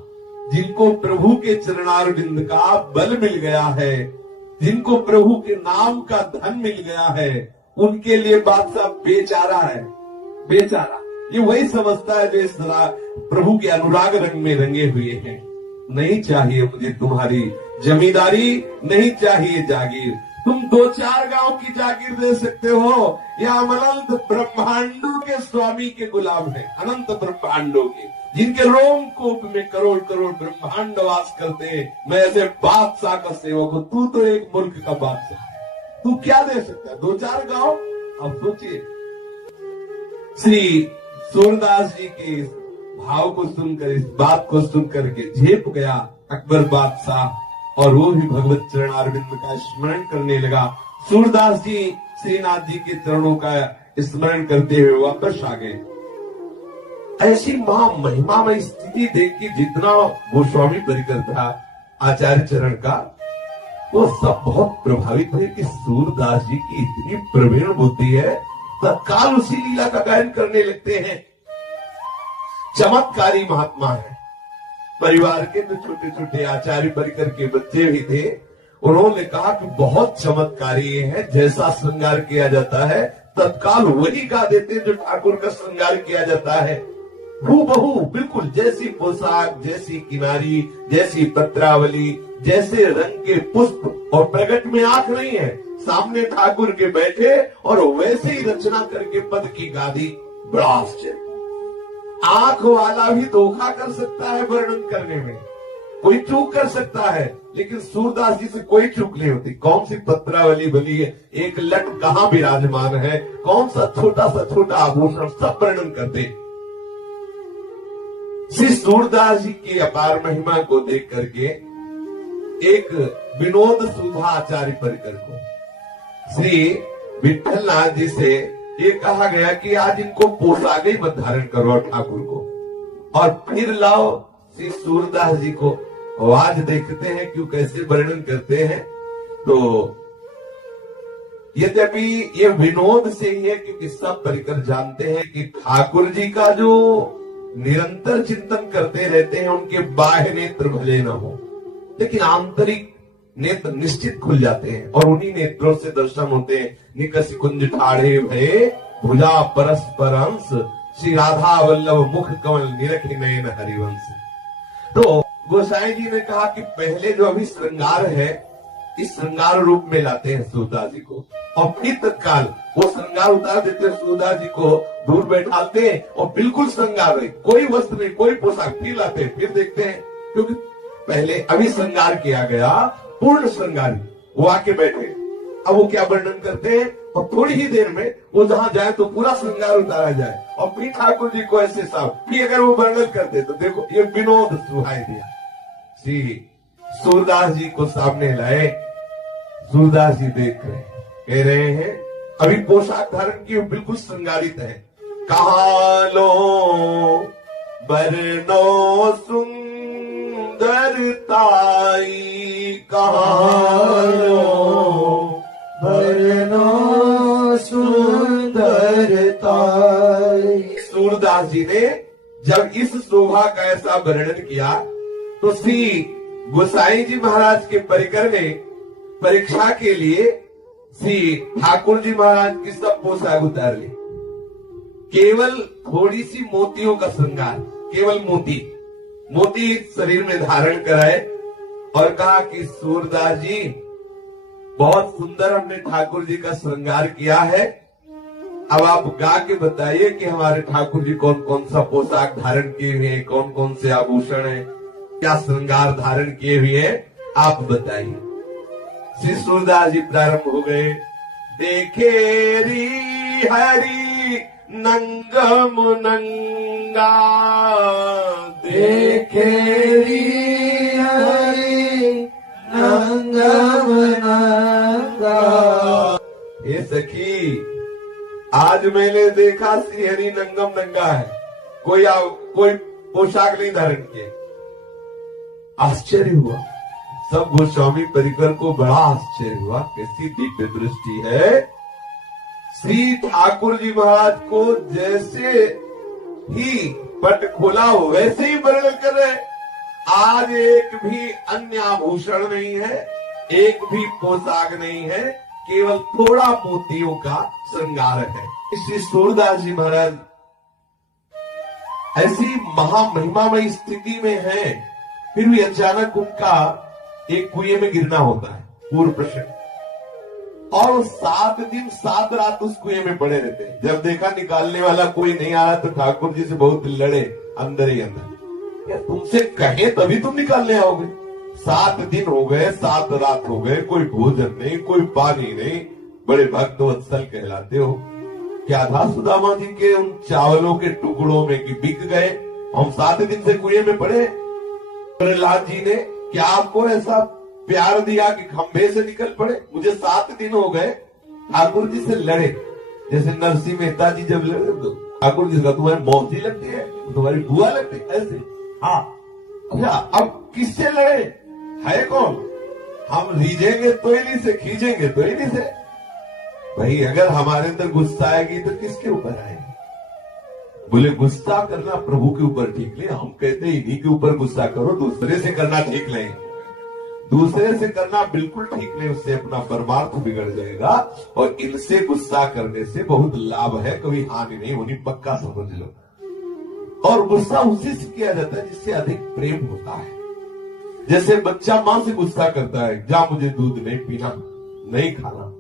जिनको प्रभु के चरणारविंद का बल मिल गया है, जिनको प्रभु के नाम का धन मिल गया है, उनके लिए बादशाह बेचारा है, बेचारा। ये वही समझता है जो इस प्रभु के अनुराग रंग में रंगे हुए हैं। नहीं चाहिए मुझे तुम्हारी जमींदारी, नहीं चाहिए जागीर। तुम 2-4 गांव की जागीर दे सकते हो, या हम अनंत ब्रह्मांडों के स्वामी के गुलाम हैं, अनंत ब्रह्मांडों के, जिनके रोमकूप में करोड़ करोड़ ब्रह्मांड वास करते हैं। मैं ऐसे बादशाह का सेवक हूं, तू तो एक मुल्क का बादशाह है, तू क्या दे सकता है? 2-4 गांव। अब सोचिए, श्री सूरदास जी के इस भाव को सुनकर, इस बात को सुनकर के झेप गया अकबर बादशाह, और वो भी भगवत चरणारविंद का स्मरण करने लगा। सूरदास जी श्रीनाथ जी के चरणों का स्मरण करते हुए वापस आ गए। ऐसी महिमामय स्थिति देख के जितना गोस्वामी परिकर था आचार्य चरण का, वो सब बहुत प्रभावित हुए कि सूरदास जी की इतनी प्रवीण बुद्धि है। तत्काल उसी लीला का गायन करने लगते हैं। चमत्कारी महात्मा है। परिवार के जो छोटे छोटे आचार्य परिकर के बच्चे भी थे, उन्होंने कहा कि बहुत चमत्कारी है, जैसा श्रृंगार किया जाता है तत्काल वही गा देते जो ठाकुर का श्रृंगार किया जाता है। हूबहू बिल्कुल जैसी पोशाक, जैसी किनारी, जैसी पत्रावली, जैसे रंग के पुष्प, और प्रकट में आंख नहीं है, सामने ठाकुर के बैठे और वैसे ही रचना करके पद की गादी। बड़ा आश्चर्य। आंख वाला भी धोखा कर सकता है वर्णन करने में, कोई चूक कर सकता है, लेकिन सूरदास जी से कोई चूक नहीं होती। कौन सी पत्रावली बनी है, एक लट कहां विराजमान है, कौन सा छोटा आभूषण, सब वर्णन करते। श्री सूरदास जी की अपार महिमा को देख करके एक विनोद सुधा आचार्य परिकर को श्री विठल नाथ जी से ये कहा गया कि आज इनको पोशाक ही मत धारण करो ठाकुर को, और फिर लाओ श्री सूरदास जी को। आज देखते हैं क्यों कैसे वर्णन करते हैं। तो यद्यपि ये विनोद से ही है, क्योंकि सब परिकर जानते हैं कि ठाकुर जी का जो निरंतर चिंतन करते रहते हैं, उनके बाह्य नेत्र भले न हो, लेकिन आंतरिक नेत्र निश्चित खुल जाते हैं, और उन्हीं नेत्रों से दर्शन होते हैं। निकस कुंज ठाढ़े भये भुजा परस्पर अंश, श्री राधा वल्लभ मुख कमल निरखि नयन हरिवंश। तो गोसाई जी ने कहा कि पहले जो अभी श्रृंगार है, इस श्रृंगार रूप में लाते हैं सूरदास जी को, और फिर तत्काल वो श्रृंगार उतार देते हैं, सूरदास जी को दूर बैठाते हैं और बिल्कुल श्रृंगार नहीं, कोई वस्त्र नहीं, कोई पोशाक, फिर लाते हैं, फिर देखते हैं, क्योंकि पहले अभी श्रृंगार किया गया, पूर्ण श्रृंगार, वो आके बैठे। अब वो क्या वर्णन करते हैं, और थोड़ी ही देर में वो जहां जाए तो पूरा श्रृंगार उतारा जाए, और फिर ठाकुर जी को ऐसे साफ, फिर अगर वो वर्णन करते तो देखो ये विनोद सुहाई दिया। श्री सूरदास जी को सामने लाए, सूरदास जी देख रहे हैं, कह रहे हैं अभी पोशाक धारण की बिल्कुल श्रृंगारित है। कहा लो बरनो सुंदरताई, कहा लो बरनो सुंदरताई। सूरदास जी ने जब इस शोभा का ऐसा वर्णन किया तो श्री गोसाई जी महाराज के परिकर में परीक्षा के लिए श्री ठाकुर जी महाराज की सब पोशाक उतार ली, केवल थोड़ी सी मोतियों का श्रृंगार, केवल मोती शरीर में धारण कराए और कहा कि सूरदास जी बहुत सुंदर हमने ठाकुर जी का श्रृंगार किया है, अब आप गा के बताइए कि हमारे ठाकुर जी कौन कौन सा पोशाक धारण किए हुए हैं, कौन कौन से आभूषण हैं, क्या श्रृंगार धारण किए हुए हैं, आप बताइए। श्री सूरदास जी प्रारंभ हो गए। देखे री हरि नंगम नंगा, देखे री हरि नंगम नंगा। ये सखी आज मैंने देखा श्री हरि नंगम नंगा है, कोई पोशाक नहीं धारण किए। आश्चर्य हुआ, सब गोस्वामी परिकर को बड़ा आश्चर्य हुआ, कैसी दिव्य दृष्टि है। श्री ठाकुर जी महाराज को जैसे ही पट खोला हो वैसे ही वर्णन कर रहे। आज एक भी अन्य आभूषण नहीं है, एक भी पोशाक नहीं है, केवल थोड़ा मोतियों का श्रृंगार है। श्री सूरदास जी महाराज ऐसी महामहिमामयी स्थिति में है, फिर भी अचानक उनका एक कुएं में गिरना होता है, पूर्व प्रश्न, और 7 दिन 7 रात उस कुएं में पड़े रहते हैं। जब देखा निकालने वाला कोई नहीं आ रहा तो ठाकुर जी से बहुत लड़े अंदर ही अंदर, या तुमसे कहे तभी तुम निकालने आओगे। 7 दिन हो गए, 7 रात हो गए, कोई भोजन नहीं, कोई पानी नहीं, बड़े भक्त वत्सल कहलाते हो। क्या था सुदामा जी के उन चावलों के टुकड़ों में कि बिक गए, हम 7 दिन से कुएं में पड़े। प्रहलाद जी ने क्या आपको ऐसा प्यार दिया कि खंभे से निकल पड़े? मुझे 7 दिन हो गए ठाकुर जी से लड़े, जैसे नरसिंह मेहता जी जब लड़े तो ठाकुर जी का तुम्हारी मौसी लगती है, तुम्हारी बुआ लगती है, ऐसे। हाँ, अच्छा अब किससे लड़े? है कौन? हम रीझेंगे तो इन्हीं से, खींचेंगे तो इन्हीं से। भाई अगर हमारे अंदर गुस्सा आएगी तो किसके ऊपर आएगी? बोले गुस्सा करना प्रभु के ऊपर ठीक नहीं, हम कहते इन्हीं के ऊपर गुस्सा करो, दूसरे से करना ठीक नहीं, दूसरे से करना बिल्कुल ठीक नहीं, उससे अपना परमार्थ बिगड़ जाएगा। और इनसे गुस्सा करने से बहुत लाभ है, कभी हानि नहीं होनी, पक्का समझ लो। और गुस्सा उसी से किया जाता है जिससे अधिक प्रेम होता है। जैसे बच्चा माँ से गुस्सा करता है, जा मुझे दूध नहीं पीना, नहीं खाना,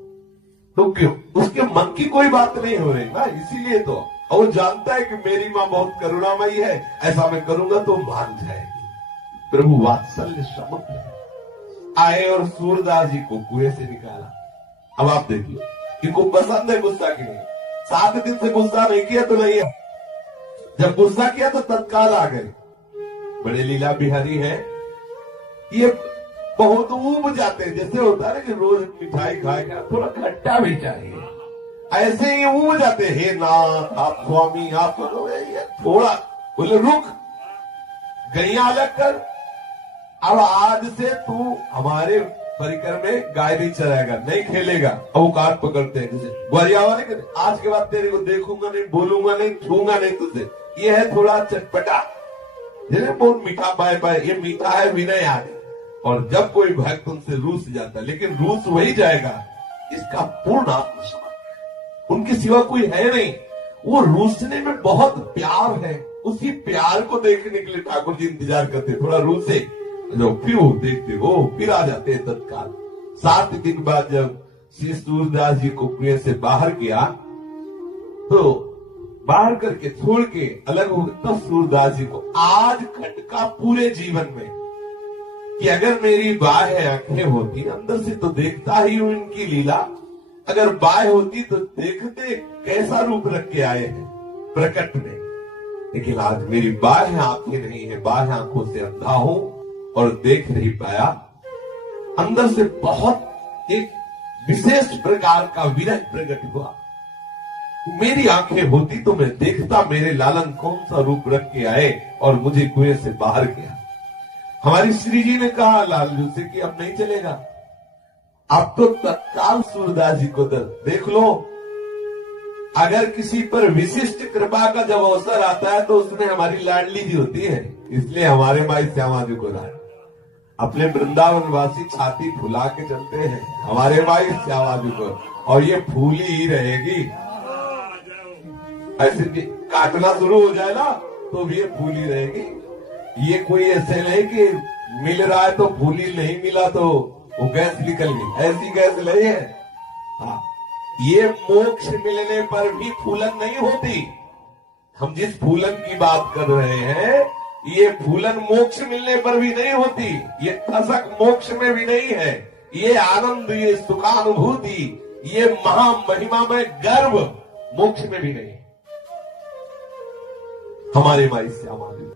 तो क्यों? उसके मन की कोई बात नहीं हो रही ना, इसीलिए तो। और जानता है कि मेरी माँ बहुत करुणामयी है, ऐसा मैं करूंगा तो मान जाएगी। प्रभु वात्सल्य समुद्र है। आए और सूरदास जी को कुएं से निकाला। अब आप देखिए, इनको पसंद है गुस्सा की नहीं, 7 दिन से गुस्सा नहीं किया तो नहीं है, जब गुस्सा किया तो तत्काल आ गए। बड़े लीला बिहारी है, ये बहुत ऊब जाते हैं, जैसे होता है ना कि रोज मिठाई खाएगा थोड़ा खट्टा भी चाहिए, ऐसे ही ऊब जाते हैं। हे नाथ, आप स्वामी, आप करो थोड़ा, बोले रुक, गैया अलग कर, अब आज से तू हमारे परिकर में गाय नहीं चलाएगा, नहीं खेलेगा। अवकाश पकड़ते हैं, जैसे ग्वारिया वाले कहते, आज के बाद तेरे को देखूंगा नहीं, बोलूंगा नहीं, छूंगा नहीं तुझे। ये है थोड़ा चटपटा, जैसे बहुत मीठा, बाय बाय, ये मीठा है विनय आगे। और जब कोई भक्त उनसे रूस जाता है, लेकिन रूस वही जाएगा इसका पूर्ण आत्मसमर्पण, उनके सिवा कोई है नहीं। वो रूसने में बहुत प्यार है, उसी प्यार को देखने के लिए ठाकुर जी इंतजार करते, थोड़ा रूसे जो फिर वो देखते हो, फिर आ जाते हैं तत्काल। 7 दिन बाद जब श्री सूरदास जी को कुएं से बाहर किया, तो बाहर करके छोड़ के अलग हो गए, तब सूरदास जी को आज खटका पूरे जीवन में कि अगर मेरी बाह्य आंखें होती, अंदर से तो देखता ही हूं इनकी लीला, अगर बाह्य होती तो देखते कैसा रूप रख के आए हैं प्रकट में। लेकिन आज मेरी बाह्य आंखें नहीं है, बाह्य आंखों से अंधा हूं और देख नहीं पाया। अंदर से बहुत एक विशेष प्रकार का विरह प्रकट हुआ। मेरी आंखें होती तो मैं देखता मेरे लालन कौन सा रूप रख के आए और मुझे कुएं से बाहर किया। हमारी श्री जी ने कहा लालजू से कि अब नहीं चलेगा, अब तो तत्काल सूरदास जी को देख लो। अगर किसी पर विशिष्ट कृपा का जब अवसर आता है तो उसमें हमारी लाडली जी होती है। इसलिए हमारे माई श्यामा जी को लाड अपने वृंदावनवासी छाती फुला के चलते हैं हमारे माई श्यामा जी को, और ये फूली ही रहेगी। ऐसे काटना शुरू हो जाए ना तो भी ये फूली रहेगी। ये कोई ऐसे नहीं कि मिल रहा है तो फूली, नहीं मिला तो वो गैस निकल गई, ऐसी गैस नहीं है। हाँ, ये मोक्ष मिलने पर भी फूलन नहीं होती। हम जिस फूलन की बात कर रहे हैं ये फूलन मोक्ष मिलने पर भी नहीं होती, ये कसक मोक्ष में भी नहीं है। ये आनंद, ये सुखानुभूति, ये महामहिमा में गर्व मोक्ष में भी नहीं। हमारे माई श्यामा जी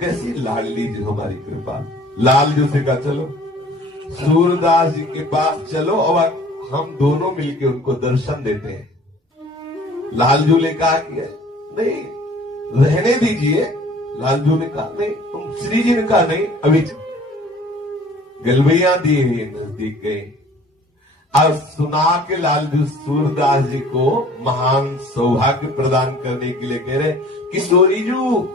कैसी लाडली जी हमारी कृपा। लाल जी से कहा चलो सूरदास जी के पास चलो और हम दोनों मिलके उनको दर्शन देते हैं। लालजू ने कहा कि नहीं रहने दीजिए। लालजू ने कहा नहीं, तुम श्री जी ने कहा नहीं अभी। गलबैया दिए नजदीक गए। अब सुना के लालजू सूरदास जी को महान सौभाग्य प्रदान करने के लिए कह रहे किशोरी जू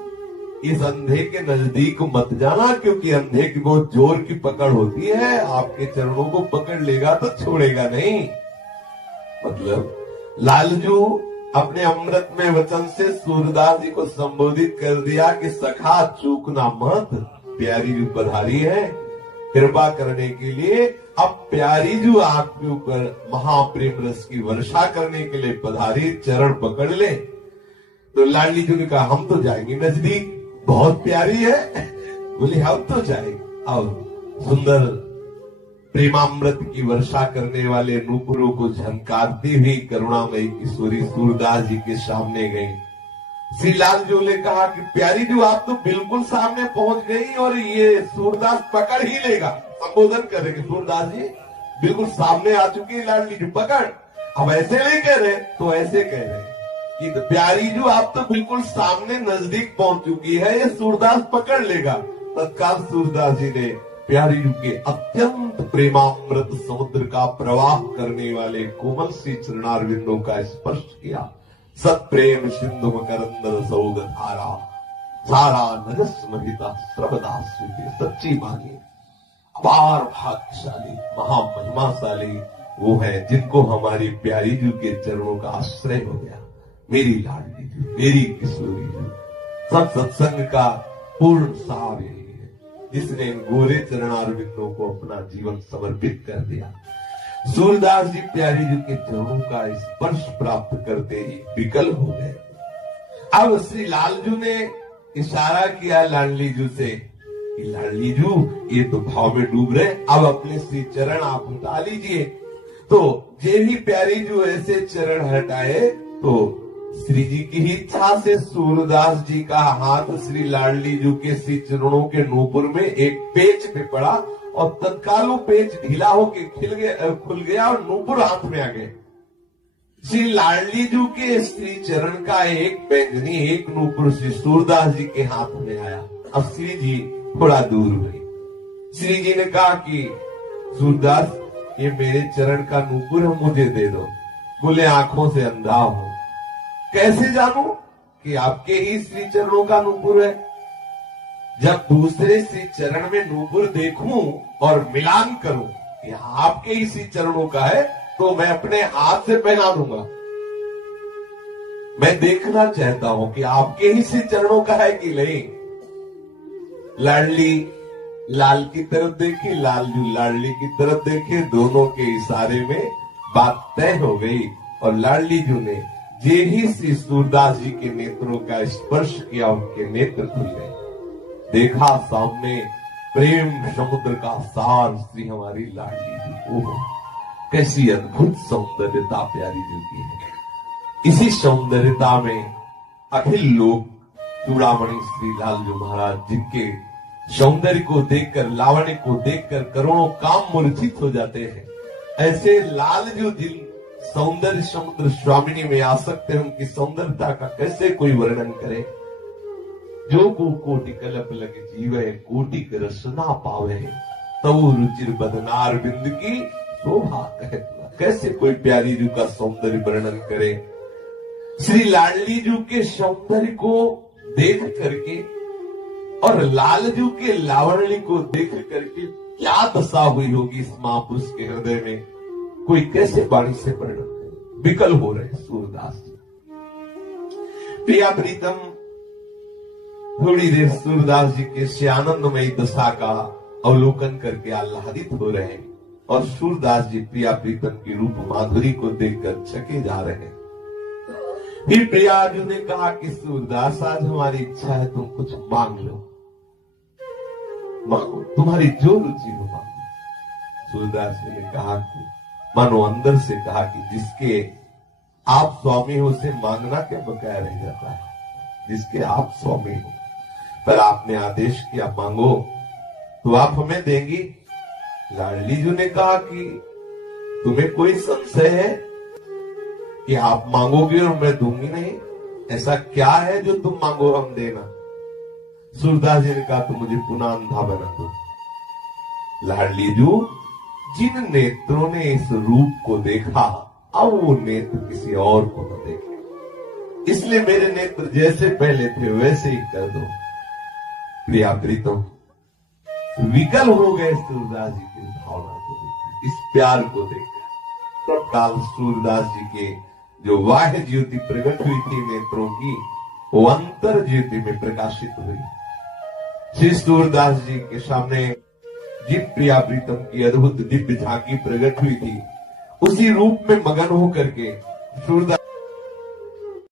इस अंधे के नजदीक मत जाना, क्योंकि अंधे की बहुत जोर की पकड़ होती है, आपके चरणों को पकड़ लेगा तो छोड़ेगा नहीं। मतलब लालजू अपने अमृत में वचन से सूरदास जी को संबोधित कर दिया कि सखा चूकना मत, प्यारी जू पधारी है कृपा करने के लिए। अब प्यारी जू आपके ऊपर महाप्रेम रस की वर्षा करने के लिए पधारी, चरण पकड़ ले। तो लाडली जू ने कहा हम तो जाएंगे नजदीक, बहुत प्यारी है। बोले हम तो जाएंगे। अब सुंदर प्रेमामृत की वर्षा करने वाले नूपुरों को झनकारती हुई करुणामयी किशोरी सूरदास जी के सामने गई। श्री लालजू ने कहा कि प्यारी जू आप तो बिल्कुल सामने पहुंच गई और ये सूरदास पकड़ ही लेगा। संबोधन करेंगे सूरदास जी बिल्कुल सामने आ चुकी है लाडली जू पकड़। अब ऐसे नहीं कह रहे तो ऐसे कह रहे कि प्यारी जू आप तो बिल्कुल सामने नजदीक पहुंच चुकी है, ये सूरदास पकड़ लेगा। तत्काल सूरदास जी ने प्यारी जू के अत्यंत प्रेमामृत समुद्र का प्रवाह करने वाले कोमल सी चरणारविंदों का स्पर्श किया। सत प्रेम सिंधु मकरंद सौग धारा सारा नगस महिता सर्वदा स्वीति। सच्ची मानिए अपार भाग्यशाली महामहिमाशाली वो है जिनको हमारी प्यारी जू के चरणों का आश्रय हो गया। मेरी लाडली जू, मेरी किशोरी जू, सब सत्संग का पूर्ण सार यही है, जिसने इन गोरे चरणारविंदों को अपना जीवन समर्पित कर दिया। सूरदास जी प्यारी जी के चरणों का स्पर्श प्राप्त करते ही विकल हो गए। अब श्री लालजू ने इशारा किया लाडली जू से, लाडली जू ये तो भाव में डूब रहे, अब अपने श्री चरण आप हटा लीजिए। तो जे भी प्यारी जू ऐसे चरण हटाए तो श्री जी की ही इच्छा से सूरदास जी का हाथ श्री लाडली जू के श्री चरणों के नूपुर में एक पेच पे पड़ा और तत्काल वो पेच ढीला होके खुल गया और नूपुर हाथ में आ गए। श्री लाडली जू के श्री चरण का एक पैंजनी, एक नूपुर श्री सूरदास जी के हाथ में आया। अब श्री जी थोड़ा दूर हुए। श्री जी ने कहा कि सूरदास ये मेरे चरण का नूपुर है, मुझे दे दो। बोले आंखों से अंधा हूं, कैसे जानूं कि आपके ही श्री चरणों का नूपुर है? जब दूसरे श्री चरण में नूपुर देखूं और मिलान करूं कि आपके ही श्री चरणों का है तो मैं अपने हाथ से पहना दूंगा। मैं देखना चाहता हूं कि आपके ही श्री चरणों का है कि नहीं। लाडली लाल की तरफ देखी, लालजू लाडली की तरफ देखे, दोनों के इशारे में बात तय हो गई और लाडली जू ने जे ही श्री सूरदास जी के नेत्रों का स्पर्श किया, उनके नेत्र खुल गए। देखा सामने प्रेम समुद्र का सार श्री हमारी लाडली जी। ओह कैसी अद्भुत सौंदर्यता प्यारी जी की है। इसी सौंदर्यता में अखिल लोग चूड़ामणि श्री लालजू महाराज, जिनके सौंदर्य को देखकर, लावण्य को देखकर करोड़ों काम मूर्छित हो जाते हैं, ऐसे लालजू जिन सौंदर्य समुद्र स्वामिनी में आसक्त है, उनकी सौंदर्यता का कैसे कोई वर्णन करे। जो को कोटि कलप लगे जीवे, कोटि के रसना पावे, तऊ रुचिर बदनार बिंद की शोभा कहे। कैसे कोई प्यारी जू का सौंदर्य वर्णन करे। श्री लाडली जी के सौंदर्य को देख करके और लालजू के लावण्य को देख करके क्या दशा हुई होगी इस महापुरुष के हृदय में, कोई कैसे वाणी से वर्णन करे। विकल हो रहे सूरदास जी। प्रिया प्रीतम थोड़ी देर सूरदास जी के से आनंदमयी दशा का अवलोकन करके आह्लादित हो रहे हैं और सूरदास जी प्रिया प्रीतम की रूप माधुरी को देखकर चके जा रहे हैं। फिर प्रिया अर्जुन ने कहा कि सूरदास आज हमारी इच्छा है, तुम कुछ मांग लो, मांगो, तुम्हारी जो रुचि हो मांगो। सूरदास जी ने कहा कि मानो अंदर से कहा कि जिसके आप स्वामी हो उसे मांगना क्या बकाया रह जाता है, जिसके आप स्वामी हो। पर आपने आदेश किया मांगो तो आप हमें देंगी। लाडली जी ने कहा कि तुम्हें कोई संशय है कि आप मांगोगे और मैं दूंगी नहीं? ऐसा क्या है जो तुम मांगो हम देना? सूरदास जी ने कहा तो मुझे पुनः अंधा बना दो। लाडली जी, जिन नेत्रों ने इस रूप को देखा अब वो नेत्र किसी और को न देखे, इसलिए मेरे नेत्र जैसे पहले थे वैसे ही कर दो। प्रिया प्रीतम विकल हो गए सूरदास जी की भावना को देखकर, इस प्यार को देखकर। तब काल सूरदास जी के जो बाह्य ज्योति प्रकट हुई थी नेत्रों की, वो अंतर ज्योति में प्रकाशित हुई। श्री सूरदास जी के सामने जिन प्रिया प्रीतम की अद्भुत दिव्य झांकी प्रकट हुई थी, उसी रूप में मगन होकर के सूरदास